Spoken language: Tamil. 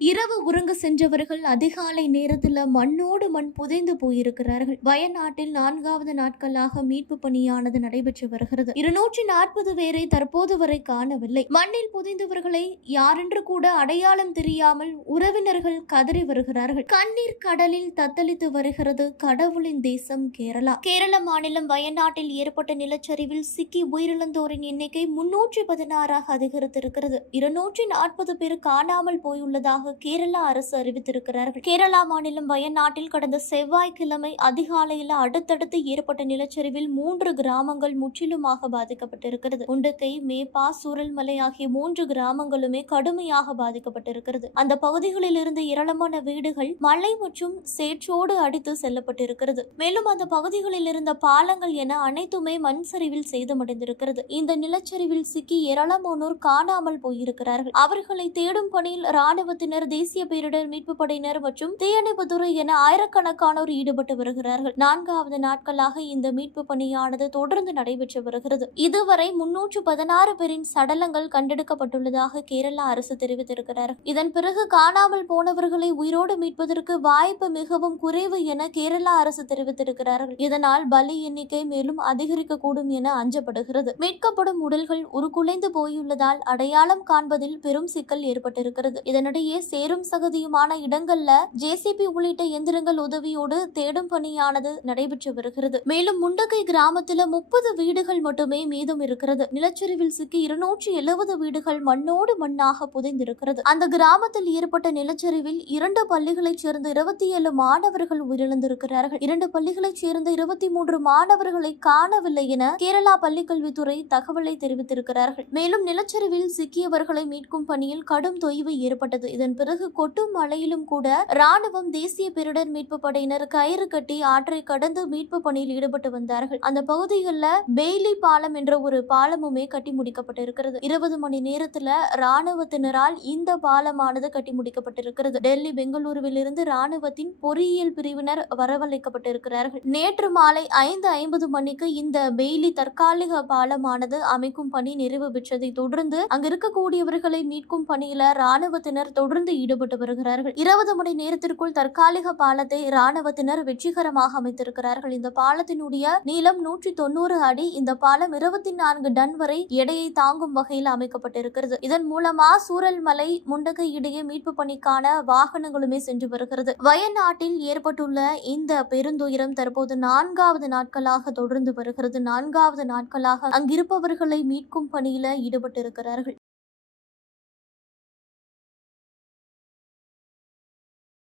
இரவு உறங்க சென்றவர்கள் அதிகாலை நேரத்தில் மண்ணோடு மண் புதைந்து போயிருக்கிறார்கள். வயநாட்டில் நான்காவது நாட்களாக மீட்பு பணியானது நடைபெற்று வருகிறது. இருநூற்றி நாற்பது பேரை தற்போது வரை காணவில்லை. மண்ணில் புதைந்தவர்களை யாரென்று கூட அடையாளம் தெரியாமல் உறவினர்கள் கதறி வருகிறார்கள். கண்ணீர் கடலில் தத்தளித்து வருகிறது கடவுளின் தேசம் கேரளா. கேரள மாநிலம் வயநாட்டில் ஏற்பட்ட நிலச்சரிவில் சிக்கி உயிரிழந்தோரின் எண்ணிக்கை முன்னூற்றி பதினாறாக அதிகரித்திருக்கிறது. இருநூற்றி நாற்பது பேர் காணாமல் போயுள்ளதாக கேரளா அரசு அறிவித்திருக்கிறார்கள். கேரளா மாநிலம் வயநாட்டில் கடந்த செவ்வாய்க்கிழமை அதிகாலையில் அடுத்தடுத்து ஏற்பட்ட நிலச்சரிவில் மூன்று கிராமங்கள் முற்றிலுமாக பாதிக்கப்பட்டிருக்கிறது. உண்டக்கை மேப்பா சூரல்மலை ஆகிய மூன்று கிராமங்களுமே கடுமையாக பாதிக்கப்பட்டிருக்கிறது. அந்த பகுதிகளில் இருந்த ஏராளமான வீடுகள் மழை மற்றும் சேற்றோடு அடித்து செல்லப்பட்டிருக்கிறது. மேலும் அந்த பகுதிகளில் இருந்த பாலங்கள் என அனைத்துமே மண் சரிவில் சேதமடைந்திருக்கிறது. இந்த நிலச்சரிவில் சிக்கி ஏராளமானோர் காணாமல் போயிருக்கிறார்கள். அவர்களை தேடும் பணியில் ராணுவத்தினர் தேசிய பேரிடர் மீட்பு படையினர் மற்றும் தீயணைப்புத்துறை என ஆயிரக்கணக்கானோர் ஈடுபட்டு வருகிறார்கள். நான்காவது நாட்களாக இந்த மீட்பு பணியானது தொடர்ந்து நடைபெற்று வருகிறது. இதுவரை முன்னூற்று பதினாறு பேரின் சடலங்கள் கண்டெடுக்கப்பட்டுள்ளதாக கேரளா அரசு தெரிவித்திருக்கிறார் இதன் பிறகு காணாமல் போனவர்களை உயிரோடு மீட்பதற்கு வாய்ப்பு மிகவும் குறைவு என கேரளா அரசு தெரிவித்திருக்கிறார்கள். இதனால் பலி எண்ணிக்கை மேலும் அதிகரிக்கக்கூடும் என அஞ்சப்படுகிறது. மீட்கப்படும் உடல்கள் உருக்குலைந்து போயுள்ளதால் அடையாளம் காண்பதில் பெரும் சிக்கல் ஏற்பட்டிருக்கிறது. இதனிடையே சேரும் சகதியுமான இடங்கள்ல ஜேசிபி உள்ளிட்ட எந்திரங்கள் உதவியோடு தேடும் பணியானது நடைபெற்று வருகிறது. மேலும் முண்டகை கிராமத்தில் முப்பது வீடுகள் மட்டுமே மீதம் இருக்கிறது. நிலச்சரிவில் சிக்கி இருநூற்றி எழுபது வீடுகள் மண்ணோடு மண்ணாக புதைந்திருக்கிறது. அந்த கிராமத்தில் ஏற்பட்ட நிலச்சரிவில் இரண்டு பள்ளிகளைச் சேர்ந்த இருபத்தி ஏழு மாணவர்கள் உயிரிழந்திருக்கிறார்கள். இரண்டு பள்ளிகளைச் சேர்ந்த இருபத்தி மூன்று மாணவர்களை காணவில்லை என கேரளா பள்ளிக்கல்வித்துறை தகவலை தெரிவித்திருக்கிறார்கள். மேலும் நிலச்சரிவில் சிக்கியவர்களை மீட்கும் பணியில் கடும் தொய்வு ஏற்பட்டது. இதன் பிறகு கொட்டும் மழையிலும் கூட ராணுவம் தேசிய பேரிடர் மீட்பு படையினர் கயிறு கட்டி ஆற்றை கடந்து மீட்பு பணியில் ஈடுபட்டு வந்தார்கள். அந்த பகுதிகளில் பெய்லி பாலம் என்ற ஒரு பாலமுமே கட்டி முடிக்கப்பட்டிருக்கிறது. இருபது மணி நேரத்துல ராணுவத்தினரால் இந்த பாலமானது கட்டி முடிக்கப்பட்டிருக்கிறது. டெல்லி பெங்களூருவில் இருந்து ராணுவத்தின் பொறியியல் பிரிவினர் வரவழைக்கப்பட்டிருக்கிறார்கள். நேற்று மாலை ஐந்து ஐம்பது மணிக்கு இந்த பெய்லி தற்காலிக பாலமானது அமைக்கும் பணி நிறைவு பெற்றதை தொடர்ந்து அங்கு இருக்கக்கூடியவர்களை மீட்கும் பணியில ராணுவத்தினர் தொடர்ந்து தொடர்ந்து ஈடுபட்டு வருகிறார்கள். இருபது மணி நேரத்திற்குள் தற்காலிக பாலத்தை ராணுவத்தினர் வெற்றிகரமாக அமைத்திருக்கிறார்கள். இந்த பாலத்தினுடைய நீளம் நூற்றி தொண்ணூறு அடி. இந்த பாலம் இருபத்தி நான்கு டன் வரை எடையை தாங்கும் வகையில் அமைக்கப்பட்டிருக்கிறது. இதன் மூலமா சூரல்மலை முண்டகை இடையே மீட்பு பணிக்கான வாகனங்களுமே சென்று வருகிறது. வயநாட்டில் ஏற்பட்டுள்ள இந்த பெருந்துயரம் தற்போது நான்காவது நாட்களாக தொடர்ந்து வருகிறது. நான்காவது நாட்களாக அங்கிருப்பவர்களை மீட்கும் பணியில ஈடுபட்டிருக்கிறார்கள்.